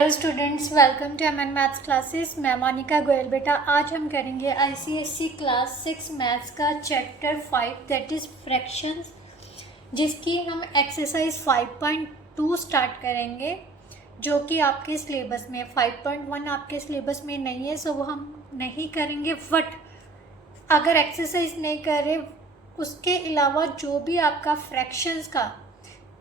Hello students, welcome to MN maths classes. मैं मोनिका गोयल। बेटा आज हम करेंगे आईसीएसई क्लास 6 मैथ्स का चैप्टर 5 दैट इज़ फ्रैक्शंस, जिसकी हम एक्सरसाइज 5.2 स्टार्ट करेंगे, जो कि आपके सिलेबस में 5.1 आपके सिलेबस में नहीं है, सो वो हम नहीं करेंगे। बट अगर एक्सरसाइज नहीं करें, उसके अलावा जो भी आपका फ्रैक्शंस का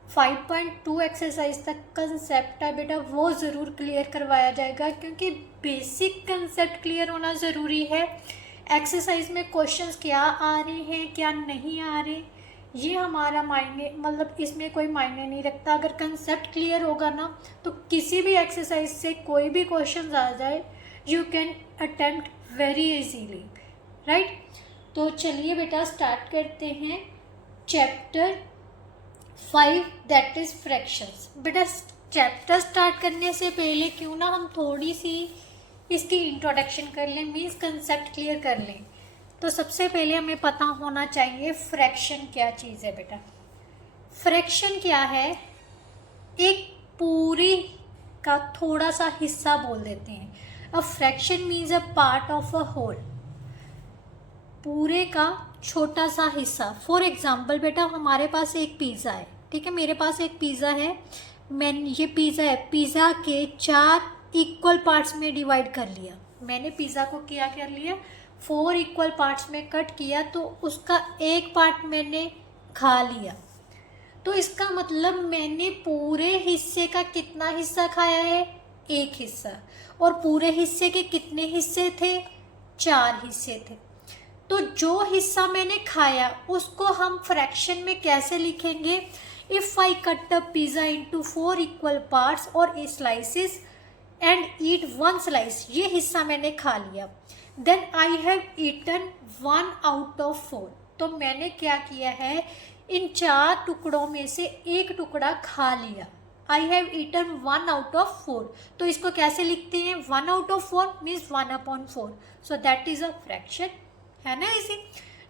5.2 एक्सरसाइज तक कंसेप्ट है बेटा, वो ज़रूर क्लियर करवाया जाएगा, क्योंकि बेसिक कंसेप्ट क्लियर होना ज़रूरी है। एक्सरसाइज में क्वेश्चंस क्या आ रहे हैं क्या नहीं आ रहे, ये हमारा मायने मतलब इसमें कोई मायने नहीं रखता। अगर कंसेप्ट क्लियर होगा ना, तो किसी भी एक्सरसाइज से कोई भी क्वेश्चन आ जाए, you can attempt very easily, right. तो चलिए बेटा स्टार्ट करते हैं चैप्टर 5 दैट इज़ फ्रैक्शंस। बेटा चैप्टर स्टार्ट करने से पहले क्यों ना हम थोड़ी सी इसकी इंट्रोडक्शन कर लें, मीन्स कंसेप्ट क्लियर कर लें। तो सबसे पहले हमें पता होना चाहिए फ्रैक्शन क्या चीज़ है। बेटा फ्रैक्शन क्या है? एक पूरी का थोड़ा सा हिस्सा बोल देते हैं। A fraction means a part of a whole, पूरे का छोटा सा हिस्सा। फॉर एग्जाम्पल बेटा हमारे पास एक पिज़्ज़ा है, ठीक है, मेरे पास एक पिज़्ज़ा है, मैंने ये पिज़्ज़ा है, पिज़्ज़ा के 4 इक्वल पार्ट्स में डिवाइड कर लिया। मैंने पिज़्ज़ा को क्या कर लिया, 4 इक्वल पार्ट्स में कट किया, तो उसका एक पार्ट मैंने खा लिया। तो इसका मतलब मैंने पूरे हिस्से का कितना हिस्सा खाया है? एक हिस्सा। और पूरे हिस्से के कितने हिस्से थे? 4 हिस्से थे। तो जो हिस्सा मैंने खाया उसको हम फ्रैक्शन में कैसे लिखेंगे? If I cut the pizza into 4 equal parts और स्लाइसेस एंड ईट 1 स्लाइस, ये हिस्सा मैंने खा लिया, then I have eaten 1 out of 4। तो मैंने क्या किया है, इन 4 टुकड़ों में से एक टुकड़ा खा लिया। I have eaten 1 out of 4। तो इसको कैसे लिखते हैं? 1 out of 4 means 1/4। So that is a fraction, है ना। इसी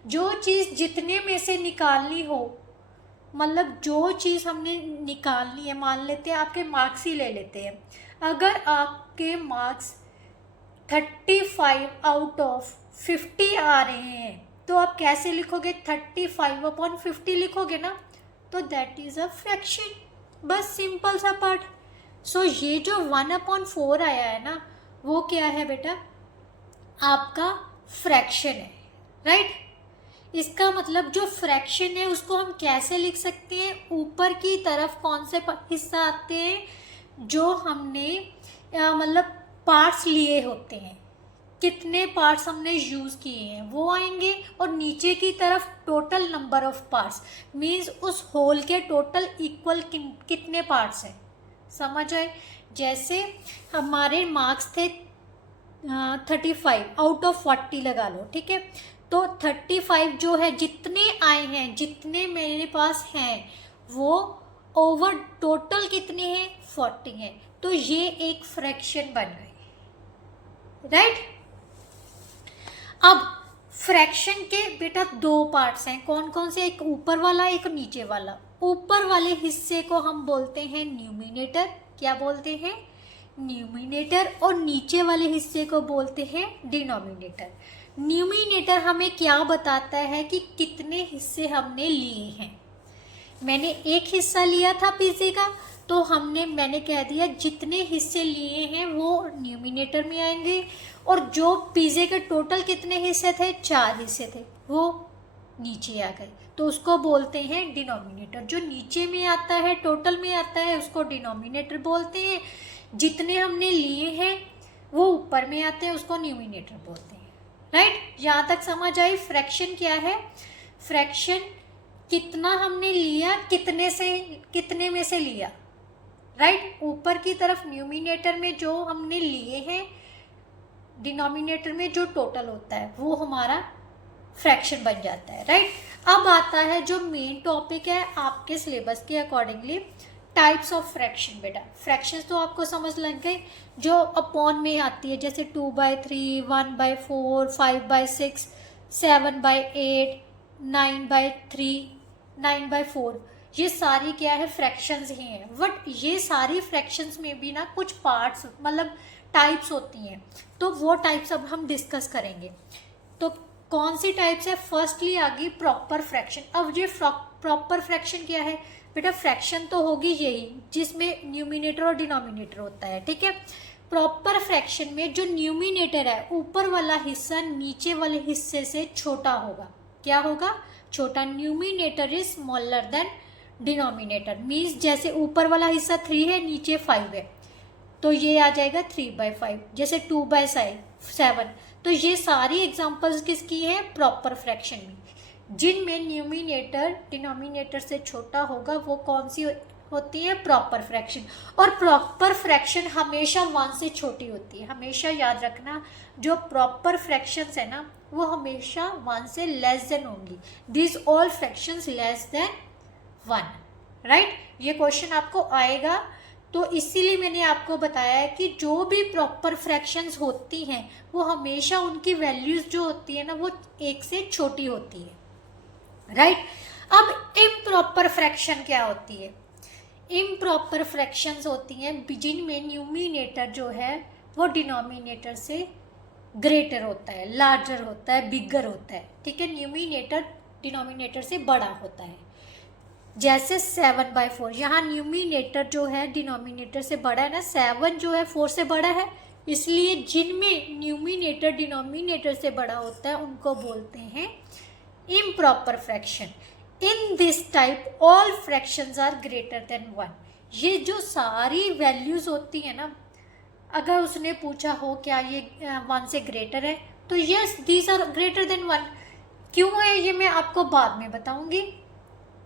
जो चीज़ जितने में से निकालनी हो, मतलब जो चीज़ हमने निकालनी है, मान लेते हैं आपके मार्क्स ही ले लेते हैं। अगर आपके मार्क्स 35 आउट ऑफ 50 आ रहे हैं, तो आप कैसे लिखोगे? 35/50 लिखोगे ना, तो दैट इज़ अ फ्रैक्शन। बस सिंपल सा पार्ट। सो ये जो 1/4 आया है ना, वो क्या है बेटा? आपका फ्रैक्शन है, राइट। इसका मतलब जो फ्रैक्शन है उसको हम कैसे लिख सकते हैं? ऊपर की तरफ कौन से हिस्सा आते हैं? जो हमने मतलब पार्ट्स लिए होते हैं, कितने पार्ट्स हमने यूज़ किए हैं वो आएंगे। और नीचे की तरफ total number of parts, means उस होल के टोटल इक्वल कितने पार्ट्स हैं। समझ आए? जैसे हमारे मार्क्स थे 35 आउट ऑफ 40 लगा लो, ठीक है। तो 35 जो है, जितने आए हैं, जितने मेरे पास हैं, वो ओवर टोटल कितने हैं? 40 हैं। तो ये एक फ्रैक्शन बन गई, राइट। अब फ्रैक्शन के बेटा 2 पार्ट्स हैं। कौन कौन से? एक ऊपर वाला, एक नीचे वाला। ऊपर वाले हिस्से को हम बोलते हैं न्यूमिनेटर। क्या बोलते हैं? न्यूमिनेटर। और नीचे वाले हिस्से को बोलते हैं डिनोमिनेटर। न्यूमिनेटर हमें क्या बताता है कि कितने हिस्से हमने लिए हैं। मैंने एक हिस्सा लिया था पिज़्ज़े का, तो मैंने कह दिया जितने हिस्से लिए हैं वो न्यूमिनेटर में आएंगे। और जो पिज़्ज़े के टोटल कितने हिस्से थे? 4 हिस्से थे, वो नीचे आ गए, तो उसको बोलते हैं डिनोमिनेटर। जो नीचे में आता है, टोटल में आता है, उसको डिनोमिनेटर बोलते हैं। जितने हमने लिए हैं वो ऊपर में आते हैं, उसको न्यूमिनेटर बोलते हैं, राइट। यहाँ तक समझ आई? फ्रैक्शन क्या है? फ्रैक्शन कितना हमने लिया, कितने में से लिया, राइट। ऊपर की तरफ न्यूमिनेटर में जो हमने लिए हैं, डिनोमिनेटर में जो टोटल होता है, वो हमारा फ्रैक्शन बन जाता है, राइट। अब आता है जो मेन टॉपिक है आपके सिलेबस के अकॉर्डिंगली, टाइप्स ऑफ फ्रैक्शन। बेटा फ्रैक्शंस तो आपको समझ लग गए, जो अपॉन में आती है, जैसे 2/3, 1/4, 5/6, 7/8, 9/3, 9/4। ये सारी क्या है, फ्रैक्शंस ही हैं। बट ये सारी फ्रैक्शंस में भी ना कुछ पार्ट्स मतलब टाइप्स होती हैं, तो वो टाइप्स अब हम डिस्कस करेंगे। तो कौन सी टाइप्स है? फर्स्टली आ गई प्रॉपर फ्रैक्शन। अब ये प्रॉपर फ्रैक्शन क्या है बेटा? फ्रैक्शन तो होगी यही जिसमें न्यूमिनेटर और डिनोमिनेटर होता है, ठीक है। प्रॉपर फ्रैक्शन में जो न्यूमिनेटर है, ऊपर वाला हिस्सा नीचे वाले हिस्से से छोटा होगा। क्या होगा? छोटा। Numerator is smaller than denominator. Means जैसे ऊपर वाला हिस्सा 3 है, न्नीचे 5 है, तो ये आ जाएगा 3/5। जैसे 2/7। तो ये सारी एग्जांपल्स किसकी है? प्रॉपर फ्रैक्शन में। जिनमें न्यूमिनेटर डिनोमिनेटर से छोटा होगा वो कौन सी होती है? Proper fraction. और प्रॉपर फ्रैक्शन हमेशा 1 से छोटी होती है। हमेशा याद रखना, जो प्रॉपर फ्रैक्शंस है ना वो हमेशा 1 से लेस देन होंगी। This all fractions less than 1, right. ये क्वेश्चन आपको आएगा, तो इसीलिए मैंने आपको बताया है कि जो भी प्रॉपर फ्रैक्शंस होती हैं वो हमेशा उनकी वैल्यूज जो होती है ना वो 1 से छोटी होती है, राइट। अब इम्प्रॉपर फ्रैक्शन क्या होती है? इम्प्रॉपर फ्रैक्शंस होती हैं जिनमें न्यूमिनेटर जो है वो डिनोमिनेटर से ग्रेटर होता है, लार्जर होता है, बिगर होता है, ठीक है। न्यूमिनेटर डिनोमिनेटर से बड़ा होता है। जैसे 7/4, यहाँ न्यूमिनेटर जो है डिनोमिनेटर से बड़ा है ना, 7 जो है 4 से बड़ा है, इसलिए जिनमें न्यूमिनेटर डिनोमिनेटर से बड़ा होता है उनको बोलते हैं improper fraction. In this type all fractions are greater than 1। ये जो सारी वैल्यूज होती है ना, अगर उसने पूछा हो क्या ये 1 से ग्रेटर है, तो yes these are greater than 1। क्यों है ये मैं आपको बाद में बताऊंगी।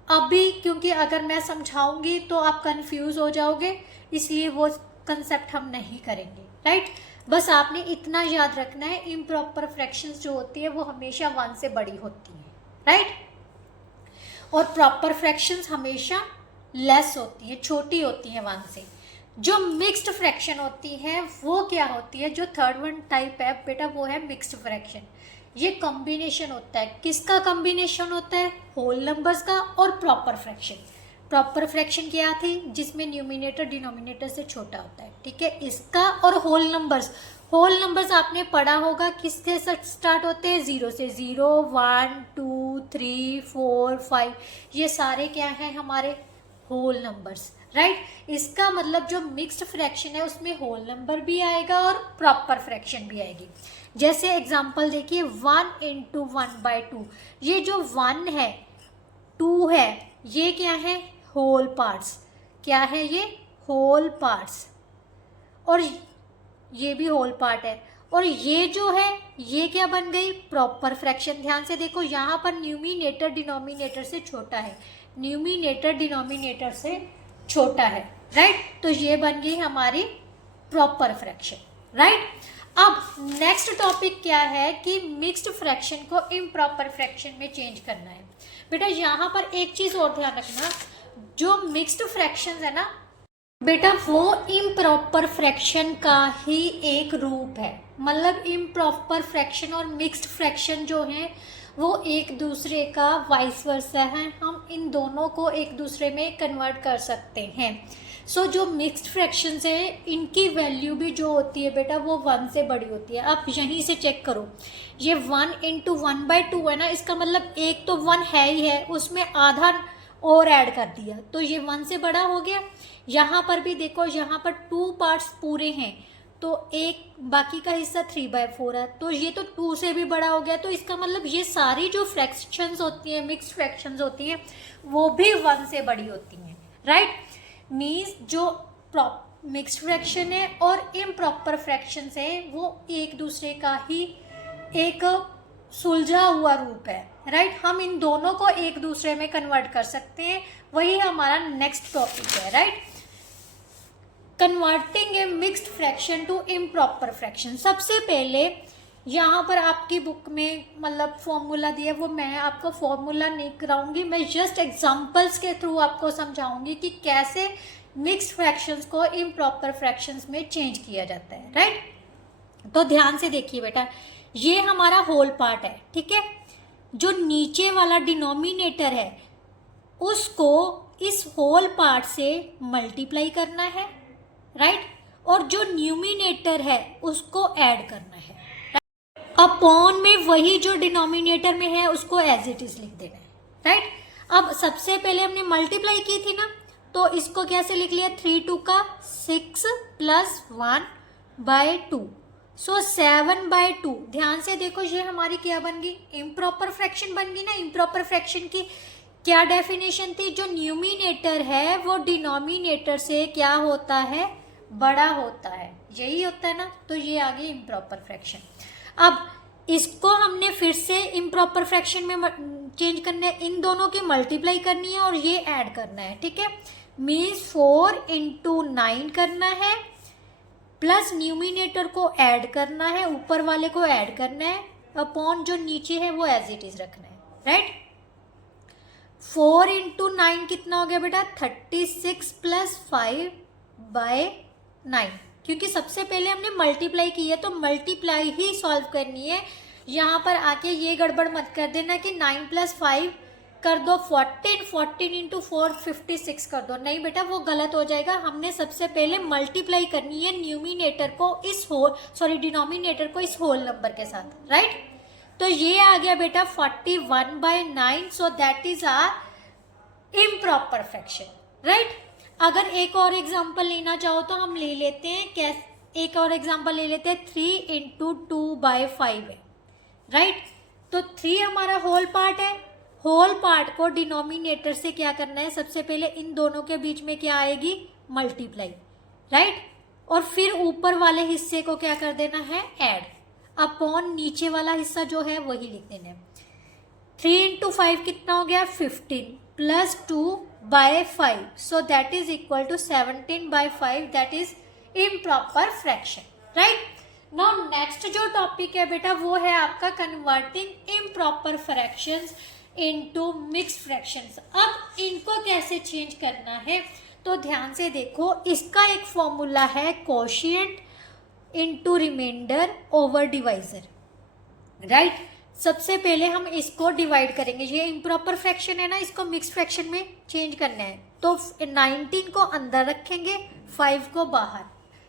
अभी क्योंकि अगर मैं समझाऊंगी तो आप कंफ्यूज हो जाओगे, इसलिए वो कंसेप्ट हम नहीं करेंगे, राइट। बस आपने इतना याद रखना है, इम्प्रॉपर फ्रैक्शंस जो होती है वो हमेशा 1 से बड़ी होती है, राइट। और प्रॉपर फ्रैक्शंस हमेशा लेस होती है, छोटी होती है 1 से। जो मिक्स्ड फ्रैक्शन होती है वो क्या होती है? जो थर्ड वन टाइप है बेटा वो है मिक्स्ड फ्रैक्शन। ये कॉम्बिनेशन होता है, किसका कॉम्बिनेशन होता है? होल नंबर्स का और प्रॉपर फ्रैक्शन। प्रॉपर फ्रैक्शन क्या थी? जिसमें न्यूमिनेटर डिनोमिनेटर से छोटा होता है, ठीक है। इसका और होल नंबर्स, होल नंबर्स आपने पढ़ा होगा किससे स्टार्ट होते हैं? 0 से। 0, 1, 2, 3, 4, 5, ये सारे क्या हैं? हमारे होल नंबर्स, राइट। इसका मतलब जो मिक्स्ड फ्रैक्शन है उसमें होल नंबर भी आएगा और प्रॉपर फ्रैक्शन भी आएगी। जैसे एग्जांपल देखिए, 1 × 1/2। ये जो 1 है, 2 है, ये क्या है? Whole parts. क्या है ये? Whole parts. और ये भी होल पार्ट है। और ये जो है ये क्या बन गई? Proper fraction. ध्यान से देखो, यहाँ पर न्यूमिनेटर डिनोमिनेटर से छोटा है, न्यूमिनेटर डिनोमिनेटर से छोटा है, राइट। तो ये बन गई हमारी प्रॉपर फ्रैक्शन, राइट। अब नेक्स्ट टॉपिक क्या है कि मिक्स्ड फ्रैक्शन को इम्प्रॉपर फ्रैक्शन में चेंज करना है। बेटा यहाँ पर एक चीज और ध्यान रखना, जो मिक्स्ड फ्रैक्शंस है ना बेटा वो इम्प्रॉपर फ्रैक्शन का ही एक रूप है। मतलब इम्प्रॉपर फ्रैक्शन और मिक्स्ड फ्रैक्शन जो है वो एक दूसरे का वाइस वर्सा है। हम इन दोनों को एक दूसरे में कन्वर्ट कर सकते हैं। सो जो मिक्स्ड फ्रैक्शंस है इनकी वैल्यू भी जो होती है बेटा वो 1 से बड़ी होती है। आप यहीं से चेक करो, ये 1 × 1/2 है ना, इसका मतलब एक तो 1 है ही है, उसमें आधा और ऐड कर दिया तो ये 1 से बड़ा हो गया। यहाँ पर भी देखो, यहाँ पर 2 पार्ट्स पूरे हैं तो एक बाकी का हिस्सा 3/4 है, तो ये तो 2 से भी बड़ा हो गया। तो इसका मतलब ये सारी जो फ्रैक्शंस होती हैं, मिक्स्ड फ्रैक्शंस होती हैं, वो भी 1 से बड़ी होती हैं, राइट। मीन्स जो मिक्स्ड फ्रैक्शन है और इम्प्रॉपर फ्रैक्शंस है वो एक दूसरे का ही एक सुलझा हुआ रूप है, राइट। हम इन दोनों को एक दूसरे में कन्वर्ट कर सकते हैं, वही हमारा नेक्स्ट टॉपिक है, right. Converting a mixed fraction to improper fraction. सबसे पहले यहाँ पर आपकी बुक में मतलब फॉर्मूला दिया, वो मैं आपको फॉर्मूला नहीं कराऊंगी, मैं जस्ट एग्जांपल्स के थ्रू आपको समझाऊंगी कि कैसे मिक्स्ड फ्रैक्शंस को इम्प्रॉपर फ्रैक्शंस में चेंज किया जाता है, राइट। तो ध्यान से देखिए बेटा, ये हमारा होल पार्ट है, ठीक है। जो नीचे वाला डिनोमिनेटर है उसको इस होल पार्ट से मल्टीप्लाई करना है, राइट, और जो न्यूमिनेटर है उसको ऐड करना है। अपॉन में वही जो डिनोमिनेटर में है उसको एज इट इज लिख देना है, राइट। अब सबसे पहले हमने मल्टीप्लाई की थी ना, तो इसको कैसे लिख लिया, 3 2 का 6 प्लस 1/2, सो 7/2। ध्यान से देखो, ये हमारी क्या बन गई, इम्प्रॉपर फ्रैक्शन बन गई ना। इम्प्रॉपर फ्रैक्शन की क्या डेफिनेशन थी, जो न्यूमिनेटर है वो डिनोमिनेटर से क्या होता है, बड़ा होता है, यही होता है ना। तो ये आ गई इम्प्रॉपर फ्रैक्शन। अब इसको हमने फिर से इम्प्रॉपर फ्रैक्शन में चेंज करना है, इन दोनों की मल्टीप्लाई करनी है और ये ऐड करना है, ठीक है। मीन्स 4 × 9 करना है, प्लस न्यूमिनेटर को ऐड करना है, ऊपर वाले को ऐड करना है, अपॉन जो नीचे है वो एज इट इज रखना है, राइट। 4 × 9 कितना हो गया बेटा, 36 प्लस 5/9, क्योंकि सबसे पहले हमने मल्टीप्लाई की है तो मल्टीप्लाई ही सॉल्व करनी है। यहाँ पर आके ये गड़बड़ मत कर देना कि 9 + 5 कर दो 14, 14 × 4 56 कर दो, नहीं बेटा वो गलत हो जाएगा। हमने सबसे पहले मल्टीप्लाई करनी है न्यूमिनेटर को इस होल, सॉरी डिनोमिनेटर को इस होल नंबर के साथ, राइट। तो ये आ गया बेटा 41/9, so that is our improper fraction, right. अगर एक और एग्जांपल लेना चाहो तो हम ले लेते हैं, एक और एग्जांपल ले लेते हैं, 3 × 2/5 है, राइट। तो 3 हमारा होल पार्ट है, होल पार्ट को डिनोमिनेटर से क्या करना है, सबसे पहले इन दोनों के बीच में क्या आएगी, मल्टीप्लाई, राइट, और फिर ऊपर वाले हिस्से को क्या कर देना है, ऐड, अपॉन नीचे वाला हिस्सा जो है वही लिख देना है। 3 × 5 कितना हो गया, 15 plus 2/5, so that is equal to 17/5, that is improper fraction, right. Now next जो टॉपिक है बेटा वो है आपका converting improper fractions into mixed fractions. अब इनको कैसे चेंज करना है, तो ध्यान से देखो, इसका एक फॉर्मूला है quotient into remainder over divisor, right. सबसे पहले हम इसको डिवाइड करेंगे, ये इम्प्रॉपर फ्रैक्शन है ना, इसको मिक्स फ्रैक्शन में चेंज करना है, तो 19 को अंदर रखेंगे, 5 को बाहर,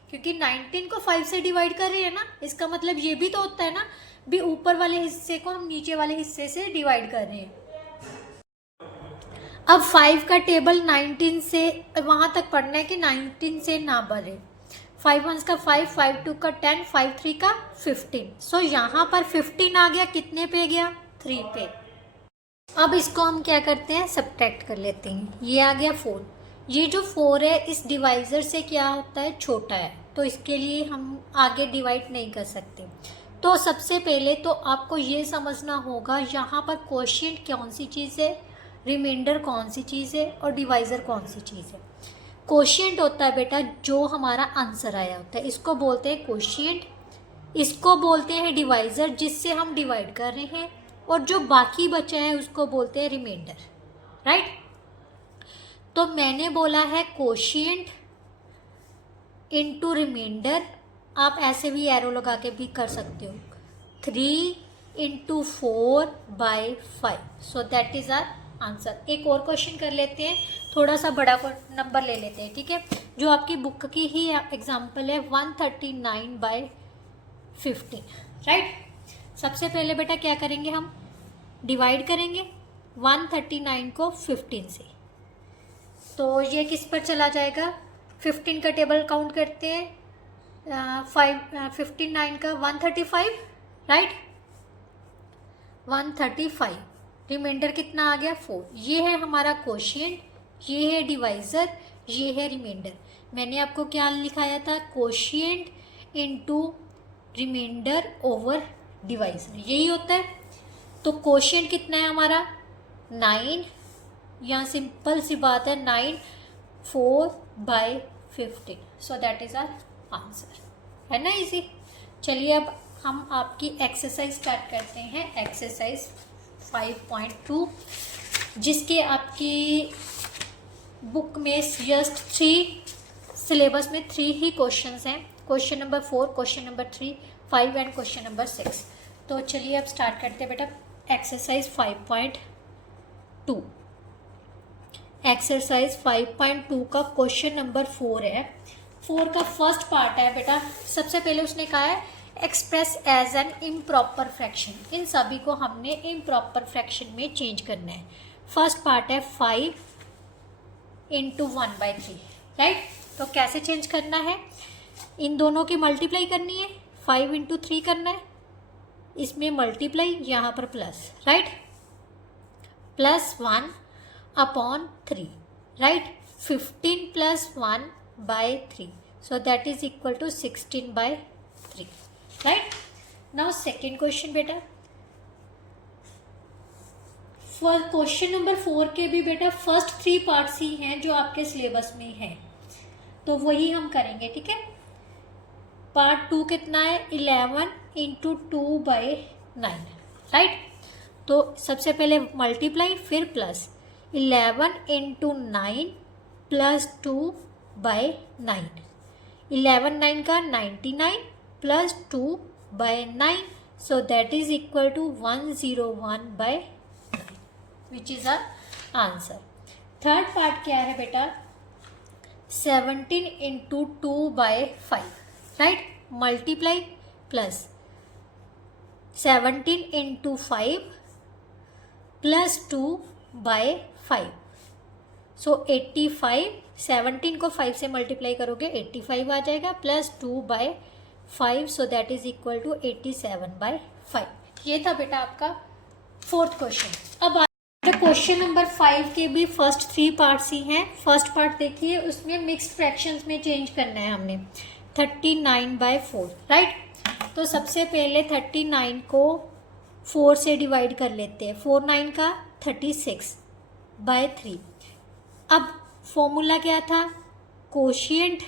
क्योंकि 19 को 5 से डिवाइड कर रहे हैं ना, इसका मतलब ये भी तो होता है ना भी ऊपर वाले हिस्से को हम नीचे वाले हिस्से से डिवाइड कर रहे हैं। अब 5 का टेबल 19 से वहाँ तक पढ़ना है कि 19 से ना बढ़े, 5 1 का 5, 5 2 का 10, 5 3 का 15, सो यहाँ पर 15 आ गया, कितने पे गया, 3 पे। अब इसको हम क्या करते हैं, सब्ट्रैक्ट कर लेते हैं, ये आ गया 4, ये जो 4 है इस डिवाइज़र से क्या होता है, छोटा है, तो इसके लिए हम आगे डिवाइड नहीं कर सकते। तो सबसे पहले तो आपको ये समझना होगा यहाँ पर कोशिएंट कौन सी चीज़ है, रिमाइंडर कौन सी चीज़ है और डिवाइज़र कौन सी चीज़ है। कोशिएंट होता है बेटा जो हमारा आंसर आया होता है, इसको बोलते हैं कोशिएंट, इसको बोलते हैं डिवाइज़र जिससे हम डिवाइड कर रहे हैं, और जो बाकी बचा है उसको बोलते हैं रिमाइंडर, राइट। तो मैंने बोला है कोशिएंट इनटू रिमाइंडर, आप ऐसे भी एरो लगा के भी कर सकते हो, 3 × 4/5, so that is our answer. एक और क्वेश्चन कर लेते हैं, थोड़ा सा बड़ा नंबर ले लेते हैं, ठीक है, जो आपकी बुक की ही एग्जांपल है, 139/15, राइट। सबसे पहले बेटा क्या करेंगे, हम डिवाइड करेंगे 139 को 15 से, तो ये किस पर चला जाएगा, 15 का टेबल काउंट करते हैं, 59 का 135, राइट, 135, रिमाइंडर कितना आ गया, 4। ये है हमारा कोशिएंट, ये है डिवाइज़र, ये है रिमाइंडर। मैंने आपको क्या लिखाया था, quotient into remainder over divisor, यही होता है। तो कोशिएंट कितना है हमारा, 9, यहाँ सिंपल सी बात है, 9 4/15, so that is our answer, है ना, इजी। चलिए अब हम आपकी एक्सरसाइज स्टार्ट करते हैं, एक्सरसाइज 5.2, जिसके आपकी बुक में जस्ट 3 सिलेबस में 3 ही क्वेश्चंस हैं, question number 4, question number 3, 5 and question number 6। तो चलिए अब स्टार्ट करते हैं बेटा एक्सरसाइज 5.2। एक्सरसाइज 5.2 का क्वेश्चन नंबर 4 है। 4 का फर्स्ट पार्ट है बेटा। सबसे पहले उसने कहा है express as an improper fraction. इन सभी को हमने इम्प्रॉपर फ्रैक्शन में चेंज करना है। फर्स्ट पार्ट है 5 इंटू 1/3, राइट। तो कैसे चेंज करना है, इन दोनों की मल्टीप्लाई करनी है, 5 इंटू 3 करना है, इसमें मल्टीप्लाई, यहाँ पर plus, right, +1/3, right. 15 + 1/3, so that is equal to 16/3, right। now second question बेटा। क्वेश्चन नंबर 4 के भी बेटा फर्स्ट 3 पार्ट्स ही हैं जो आपके सिलेबस में हैं, तो वही हम करेंगे, ठीक है। पार्ट 2 कितना है, 11 इंटू 2/9, राइट। तो सबसे पहले मल्टीप्लाई फिर प्लस, 11 इंटू 9 प्लस 2/9, 11 9 का 99 plus 2/9, so that is equal to 101/9, which is our answer. Third part क्या है बेटा, 17 into 2/5, right, multiply plus 17 into 5 plus 2/5, so 85, 17 को 5 से मल्टीप्लाई करोगे 85 आ जाएगा, plus 2/5, so that is equal to 87/5। ये था बेटा आपका फोर्थ क्वेश्चन। अब क्वेश्चन नंबर 5 के भी फर्स्ट 3 पार्ट्स ही हैं। फर्स्ट पार्ट देखिए, उसमें मिक्स्ड फ्रैक्शंस में चेंज करना है हमने, 39/4, राइट। तो सबसे पहले 39 को 4 से डिवाइड कर लेते हैं, 4 9 का 36/3। अब फॉर्मूला क्या था, quotient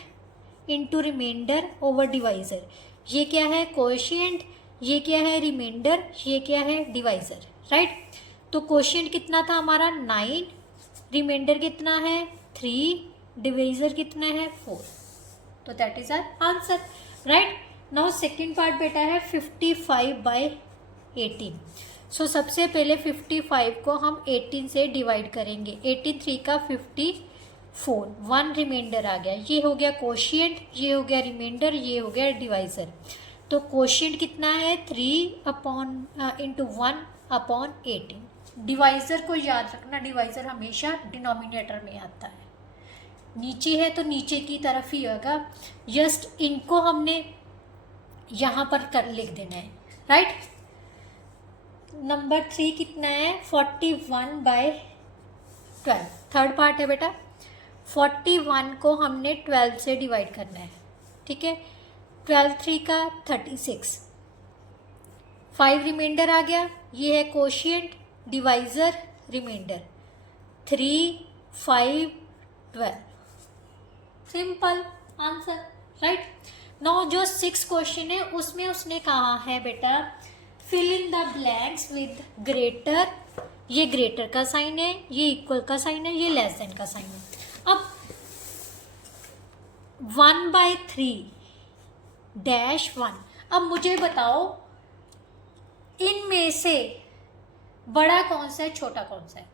into remainder over divisor. ये क्या है कोशिएंट, ये क्या है रिमाइंडर, ये क्या है डिवाइज़र, राइट। तो कोशिएंट कितना था हमारा 9, रिमाइंडर कितना है 3, डिवाइज़र कितना है 4, तो that is our answer, right. Now second part बेटा है 55/18। सो सबसे पहले 55 को हम 18 से डिवाइड करेंगे, 18 3 का 54, 1 रिमाइंडर आ गया, ये हो गया कोशिएंट, ये हो गया रिमाइंडर, ये हो गया डिवाइज़र। तो कोशिएंट कितना है 3 इंटू 1/18। डिवाइज़र को याद रखना, डिवाइज़र हमेशा डिनोमिनेटर में आता है, नीचे है तो नीचे की तरफ ही होगा। जस्ट इनको हमने यहाँ पर कर लिख देना है, राइट। नंबर 3 कितना है 41/12। थर्ड पार्ट है बेटा, 41 को हमने 12 से डिवाइड करना है, ठीक है। 12 3 का 36, 5 रिमाइंडर आ गया, ये है quotient, divisor, remainder, 3 5 12, simple answer, right. Now जो 6 क्वेश्चन है उसमें उसने कहा है बेटा fill in the blanks with greater, ये ग्रेटर का साइन है, ये इक्वल का साइन है, ये लेस देन का साइन है। अब 1/3-1, अब मुझे बताओ इनमें से बड़ा कौन सा है, छोटा कौन सा है।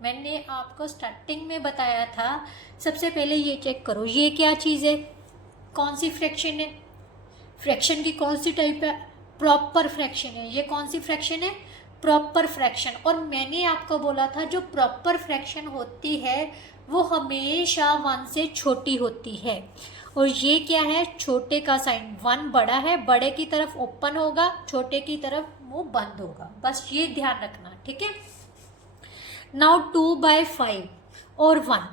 मैंने आपको स्टार्टिंग में बताया था, सबसे पहले ये चेक करो ये क्या चीज़ है, कौन सी फ्रैक्शन है, फ्रैक्शन की कौन सी टाइप है, प्रॉपर फ्रैक्शन है। ये कौन सी फ्रैक्शन है, प्रॉपर फ्रैक्शन। और मैंने आपको बोला था जो प्रॉपर फ्रैक्शन होती है वो हमेशा 1 से छोटी होती है। और ये क्या है, छोटे का साइन, 1 बड़ा है, बड़े की तरफ ओपन होगा, छोटे की तरफ मुंह बंद होगा, बस ये ध्यान रखना, ठीक है। नाउ 2/5 और 1,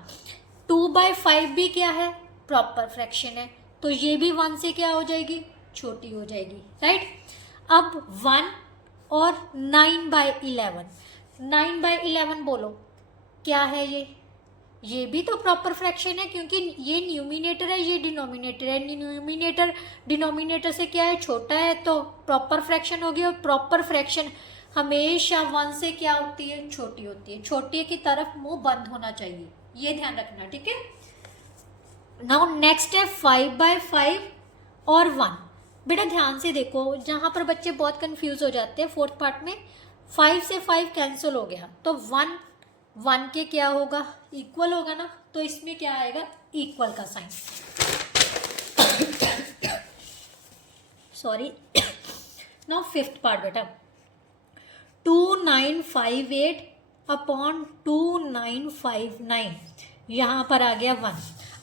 2/5 भी क्या है, प्रॉपर फ्रैक्शन है, तो ये भी 1 से क्या हो जाएगी, छोटी हो जाएगी, राइट। अब 1 और 9/11, 9/11 बोलो क्या है, ये भी तो प्रॉपर फ्रैक्शन है, क्योंकि ये न्यूमिनेटर है, ये डिनोमिनेटर है। न्यूमिनेटर डिनोमिनेटर से क्या है, छोटा है, तो प्रॉपर फ्रैक्शन होगी। और प्रॉपर फ्रैक्शन हमेशा 1 से क्या होती है, छोटी होती है, छोटे की तरफ मुंह बंद होना चाहिए, ये ध्यान रखना, ठीक है। नाउ नेक्स्ट है 5/5 और 1। बेटा ध्यान से देखो, जहाँ पर बच्चे बहुत कंफ्यूज हो जाते हैं फोर्थ पार्ट में, 5 से 5 कैंसिल हो गया, तो 1 1 के क्या होगा, इक्वल होगा ना, तो इसमें क्या आएगा, इक्वल का sign. Sorry. Now fifth part बेटा, 2958 अपॉन 2959, यहाँ पर आ गया 1।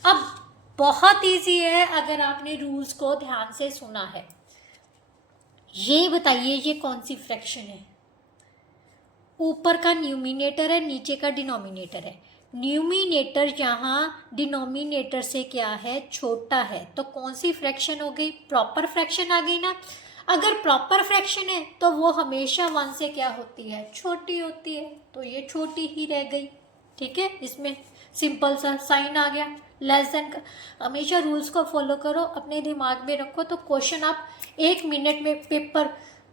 अब बहुत इजी है अगर आपने रूल्स को ध्यान से सुना है। ये बताइए ये कौन सी फ्रैक्शन है, ऊपर का न्यूमिनेटर है, नीचे का डिनोमिनेटर है। न्यूमिनेटर यहाँ डिनोमिनेटर से क्या है, छोटा है, तो कौन सी फ्रैक्शन हो गई, प्रॉपर फ्रैक्शन आ गई ना। अगर प्रॉपर फ्रैक्शन है तो वो हमेशा 1 से क्या होती है, छोटी होती है, तो ये छोटी ही रह गई। ठीक है, इसमें सिंपल सा साइन आ गया लेस देन का। हमेशा रूल्स को फॉलो करो, अपने दिमाग में रखो, तो क्वेश्चन आप 1 मिनट में पेपर,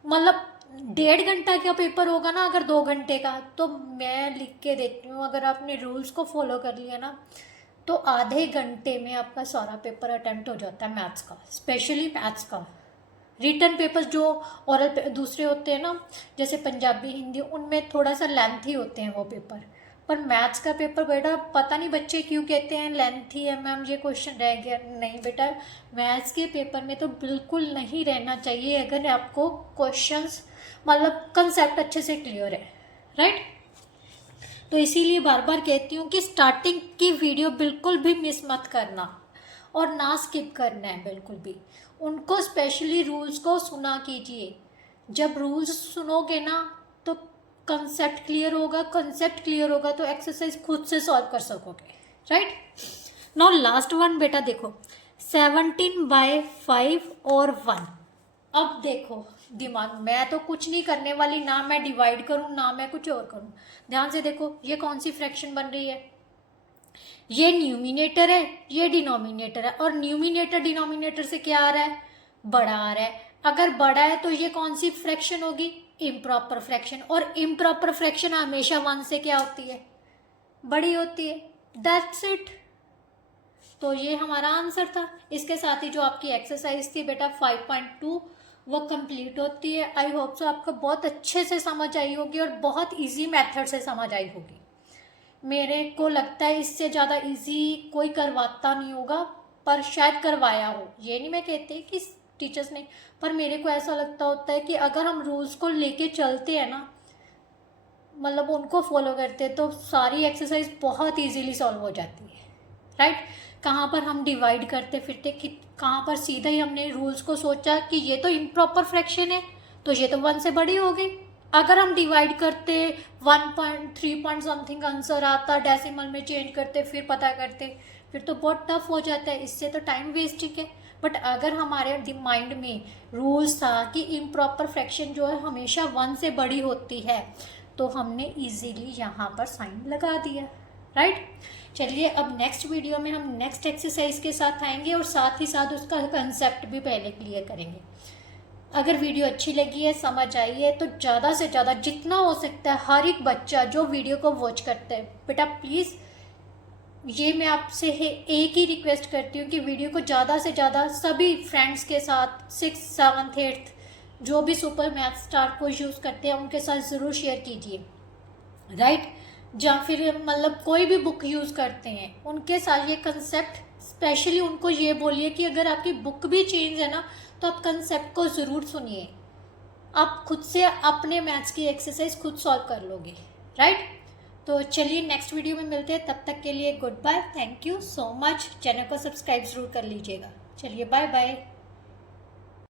मतलब 1.5 घंटा का पेपर होगा ना अगर 2 घंटे का, तो मैं लिख के देती हूँ, अगर आपने रूल्स को फॉलो कर लिया ना तो आधे घंटे में आपका सारा पेपर अटेम्प्ट हो जाता है मैथ्स का, स्पेशली मैथ्स का। रिटन पेपर्स जो ओरल दूसरे होते हैं ना, जैसे पंजाबी, हिंदी, उनमें थोड़ा सा लेंथी होते हैं वो पेपर, पर मैथ्स का पेपर बेटा पता नहीं बच्चे क्यों कहते हैं लेंथी है मैम, ये क्वेश्चन रह गया। नहीं बेटा, मैथ्स के पेपर में तो बिल्कुल नहीं रहना चाहिए अगर आपको क्वेश्चंस मतलब कंसेप्ट अच्छे से क्लियर है, राइट। तो इसीलिए बार बार कहती हूँ कि स्टार्टिंग की वीडियो बिल्कुल भी मिस मत करना और ना स्किप करना है बिल्कुल भी। उनको स्पेशली रूल्स को सुना कीजिए, जब रूल्स सुनोगे ना तो कंसेप्ट क्लियर होगा, कंसेप्ट क्लियर होगा तो एक्सरसाइज खुद से सॉल्व कर सकोगे, राइट। नाउ लास्ट वन बेटा देखो, 17/5 और 1। अब देखो दिमाग, मैं तो कुछ नहीं करने वाली, ना मैं डिवाइड करूँ ना मैं कुछ और करूँ। ध्यान से देखो ये कौन सी फ्रैक्शन बन रही है, ये न्यूमिनेटर है, ये डिनोमिनेटर है, और न्यूमिनेटर डिनोमिनेटर से क्या आ रहा है, बड़ा आ रहा है। अगर बड़ा है तो ये कौन सी फ्रैक्शन होगी, इम्प्रॉपर फ्रैक्शन, और इम्प्रॉपर फ्रैक्शन हमेशा 1 से क्या होती है, बड़ी होती है। That's it. तो ये हमारा आंसर था। इसके साथ ही जो आपकी एक्सरसाइज थी बेटा 5.2 वो कंप्लीट होती है। आई होप सो आपको बहुत अच्छे से समझ आई होगी और बहुत इजी मेथड से समझ आई होगी। मेरे को लगता है इससे ज़्यादा इजी कोई करवाता नहीं होगा, पर शायद करवाया हो, ये नहीं मैं कहती कि टीचर्स ने, पर मेरे को ऐसा लगता होता है कि अगर हम रूल्स को लेके चलते हैं ना, मतलब उनको फॉलो करते हैं, तो सारी एक्सरसाइज बहुत इजीली सॉल्व हो जाती है, राइट। कहाँ पर हम डिवाइड करते फिरते कि कहाँ पर सीधा ही हमने रूल्स को सोचा कि ये तो इम्प्रॉपर फ्रैक्शन है तो ये तो 1 से बड़ी हो गई। अगर हम डिवाइड करते 1.3 पॉइंट समथिंग आंसर आता, डेसिमल में चेंज करते फिर पता करते, फिर तो बहुत टफ हो जाता है, इससे तो टाइम वेस्ट ही है। बट अगर हमारे माइंड में रूल्स था कि इम्प्रॉपर फ्रैक्शन जो है हमेशा 1 से बड़ी होती है, तो हमने इजीली यहाँ पर साइन लगा दिया, राइट। चलिए अब नेक्स्ट वीडियो में हम नेक्स्ट एक्सरसाइज के साथ आएंगे और साथ ही साथ उसका कंसेप्ट भी पहले क्लियर करेंगे। अगर वीडियो अच्छी लगी है, समझ आई है, तो ज़्यादा से ज़्यादा जितना हो सकता है हर एक बच्चा जो वीडियो को वॉच करता है बेटा, प्लीज़ ये मैं आपसे एक ही रिक्वेस्ट करती हूँ कि वीडियो को ज़्यादा से ज़्यादा सभी फ्रेंड्स के साथ 6th 7th 8th जो भी सुपर मैथ स्टार को यूज़ करते हैं उनके साथ ज़रूर शेयर कीजिए, राइट। या फिर मतलब कोई भी बुक यूज़ करते हैं उनके साथ ये कंसेप्ट स्पेशली उनको ये बोलिए कि अगर आपकी बुक भी चेंज है ना तो आप कंसेप्ट को ज़रूर सुनिए, आप खुद से अपने मैथ्स की एक्सरसाइज खुद सॉल्व कर लोगे, राइट। तो चलिए नेक्स्ट वीडियो में मिलते हैं, तब तक के लिए goodbye, thank you so much. Channel को सब्सक्राइब ज़रूर कर लीजिएगा। चलिए बाय बाय।